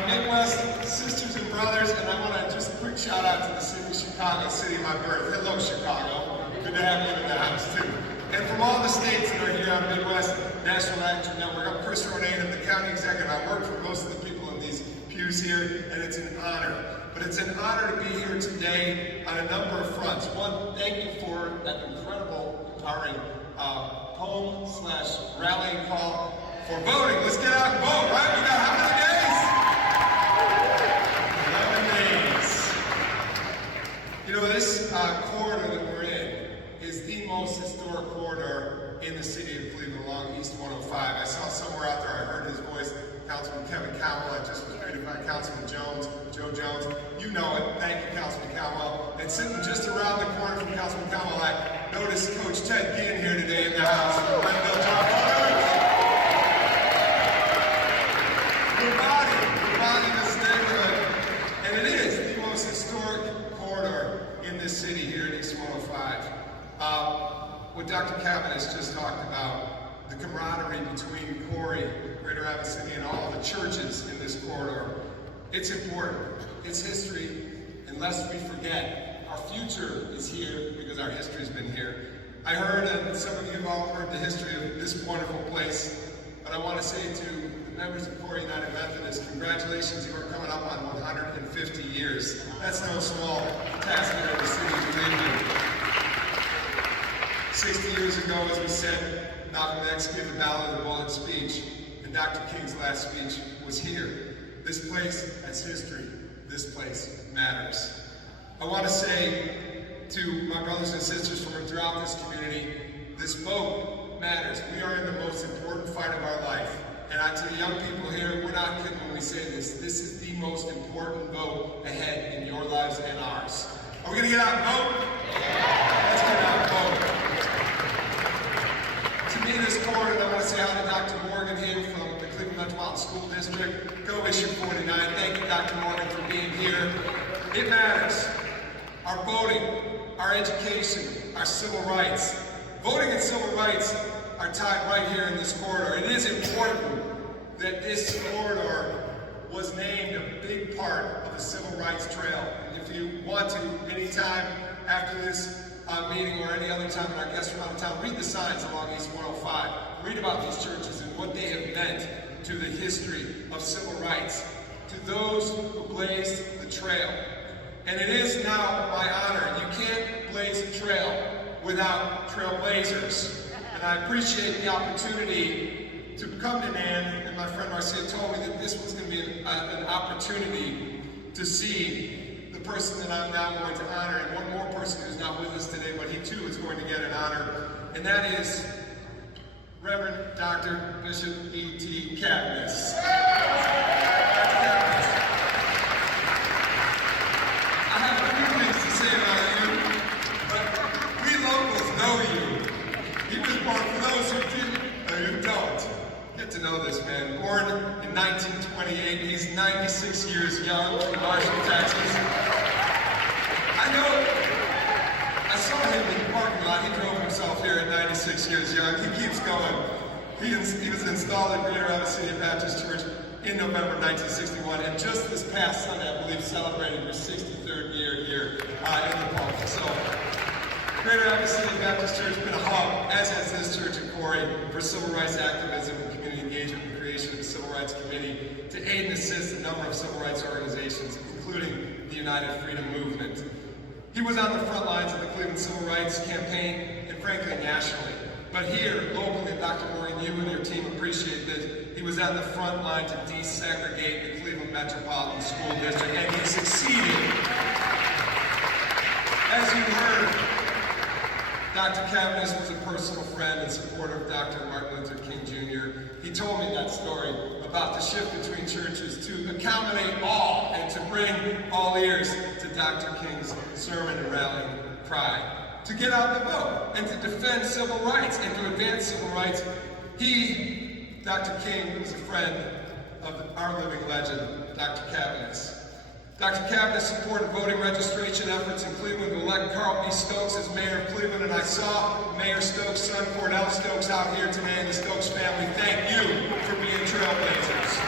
my Midwest sisters and brothers, and I want to just a quick shout out to the city of Chicago, city of my birth. Hello, Chicago. Good to have you in the house, too. And from all the states that are here on Midwest National Action Network, I'm Chris Ronan, I'm the county executive. I work for most of the people in these pews here, and it's an honor. But it's an honor to be here today on a number of fronts. One, thank you for that incredible, empowering poem/rallying call for voting. Let's get out and vote, right? We got how many days? 11 days. You know, this corridor that we're in is the most historic corridor in the city of Cleveland along East 105. I saw somewhere out there, I heard his voice, Councilman Kevin Cowell. I just was greeted by Councilman Jones, Joe Jones. You know it. Thank you, Councilman Cowell. And sitting just around the corner from Councilman Cowell, I noticed Coach Ted Ginn here today in the house. We're body this neighborhood. And it is the most historic corridor in this city here in East 105. What Dr. Caviness just talked about, the camaraderie between Corey, Greater Rapids City, and all the churches in this corridor, it's important. It's history, and lest we forget, our future is here because our history's been here. I heard, and some of you have all heard the history of this wonderful place, but I want to say to the members of Corey United Methodist, congratulations, you are coming up on 150 years. That's no small task here in the city of Cleveland. 60 years ago, as we said, Malcolm X gave the Ballad of the Bullet speech, and Dr. King's last speech was here. This place has history. This place matters. I want to say to my brothers and sisters from throughout this community, this vote matters. We are in the most important fight of our life. And to the young people here, we're not kidding when we say this. This is the most important vote ahead in your lives and ours. Are we going to get out and vote? Yeah. Let's get out and vote. To me, this corridor, I want to say hi to Dr. Morgan here from the Cleveland Metropolitan School District. Go issue 49. Thank you, Dr. Morgan, for being here. It matters. Our voting, our education, our civil rights. Voting and civil rights are tied right here in this corridor. It is important that this corridor was named a big part of the Civil Rights Trail. And if you want to, anytime after this meeting or any other time when our guests from out of town, read the signs along East 105. Read about these churches and what they have meant to the history of civil rights, to those who blazed the trail. And it is now my honor. You can't blaze a trail without trailblazers. And I appreciate the opportunity to come to Nan, and my friend Marcia told me that this was going to be an opportunity to see the person that I'm now going to honor, and one more person who's not with us today, but he too is going to get an honor, and that is Reverend Dr. Bishop E.T. Caviness. I have a few things to say about you, but we locals know you. He was born, for those who didn't, or who don't, get to know this man. Born in 1928, he's 96 years young from Marshall, Texas. I know, I saw him in the parking lot. He drove himself here at 96 years young. He keeps going. He was installed at Greater Rapids City Baptist Church in November 1961, and just this past Sunday, I believe, celebrated your 63rd year here in the pulpit. So, Greater Rapids City Baptist Church has been a hub, as has this church in Corey, for civil rights activism and community engagement and creation of the Civil Rights Committee to aid and assist a number of civil rights organizations, including the United Freedom Movement. He was on the front lines of the Cleveland Civil Rights Campaign, and frankly, nationally. But here, locally, Dr. Morgan, you and your team appreciate that he was on the front line to desegregate the Cleveland Metropolitan School District, and he succeeded. As you heard, Dr. Caviness was a personal friend and supporter of Dr. Martin Luther King Jr. He told me that story about the shift between churches to accommodate all and to bring all ears to Dr. King's sermon and rallying cry. To get out the vote and to defend civil rights and to advance civil rights. He, Dr. King, was a friend of our living legend, Dr. Caviness. Dr. Caviness supported voting registration efforts in Cleveland to elect Carl B. Stokes as mayor of Cleveland, and I saw Mayor Stokes' son, Cordell Stokes, out here today, and the Stokes family. Thank you for being trailblazers.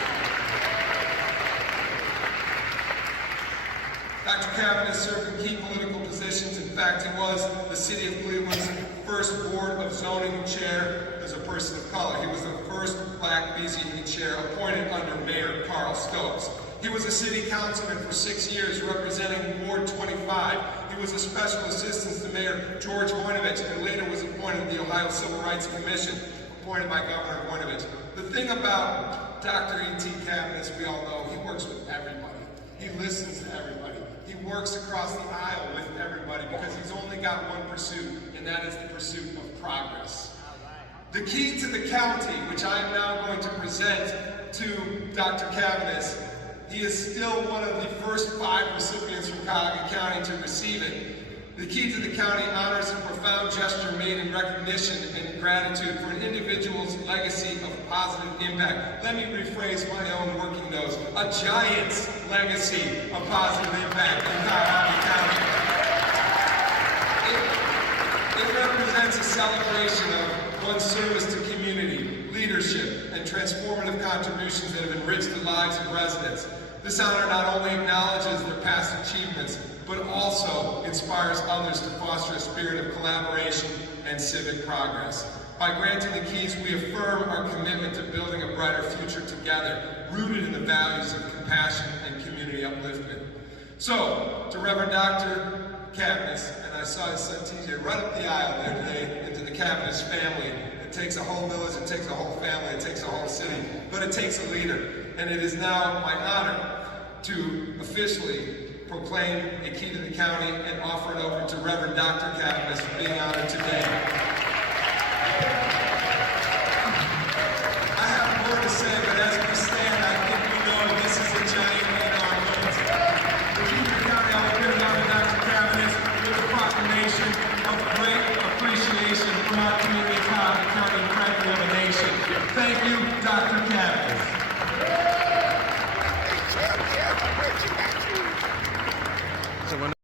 Dr. Caviness served in key political positions. In fact, he was the City of Cleveland's first Board of Zoning chair as a person of color. He was the first black BZE chair appointed under Mayor Carl Stokes. He was a city councilman for 6 years representing Ward 25. He was a special assistant to Mayor George Voinovich and later was appointed to the Ohio Civil Rights Commission, appointed by Governor Voinovich. The thing about Dr. E.T. Caviness, we all know, he works with everybody. He listens to everybody. He works across the aisle with everybody because he's only got one pursuit, and that is the pursuit of progress. The key to the county, which I am now going to present to Dr. Caviness, he is still one of the first 5 recipients from Cuyahoga County to receive it. The key to the county honors a profound gesture made in recognition and gratitude for an individual's legacy of positive impact. Let me rephrase my own working notes. A giant's legacy of positive impact in Cuyahoga County. It represents a celebration of one's service to community, leadership, and transformative contributions that have enriched the lives of residents. This honor not only acknowledges their past achievements, but also inspires others to foster a spirit of collaboration and civic progress. By granting the keys, we affirm our commitment to building a brighter future together, rooted in the values of compassion and community upliftment. So, to Reverend Dr. Caviness, and I saw his son TJ right up the aisle there today, into the Caviness family. It takes a whole village, it takes a whole family, it takes a whole city, but it takes a leader. And it is now my honor to officially proclaim a key to the county and offer it over to Reverend Dr. Caviness for being honored today. I have more to say, but as we stand, I think we know this is a giant in our midst. The key to the county, I will bring Reverend Dr. Caviness with a proclamation of great appreciation from our community of Cuyahoga County and frankly of the nation. Thank you, Dr. Caviness.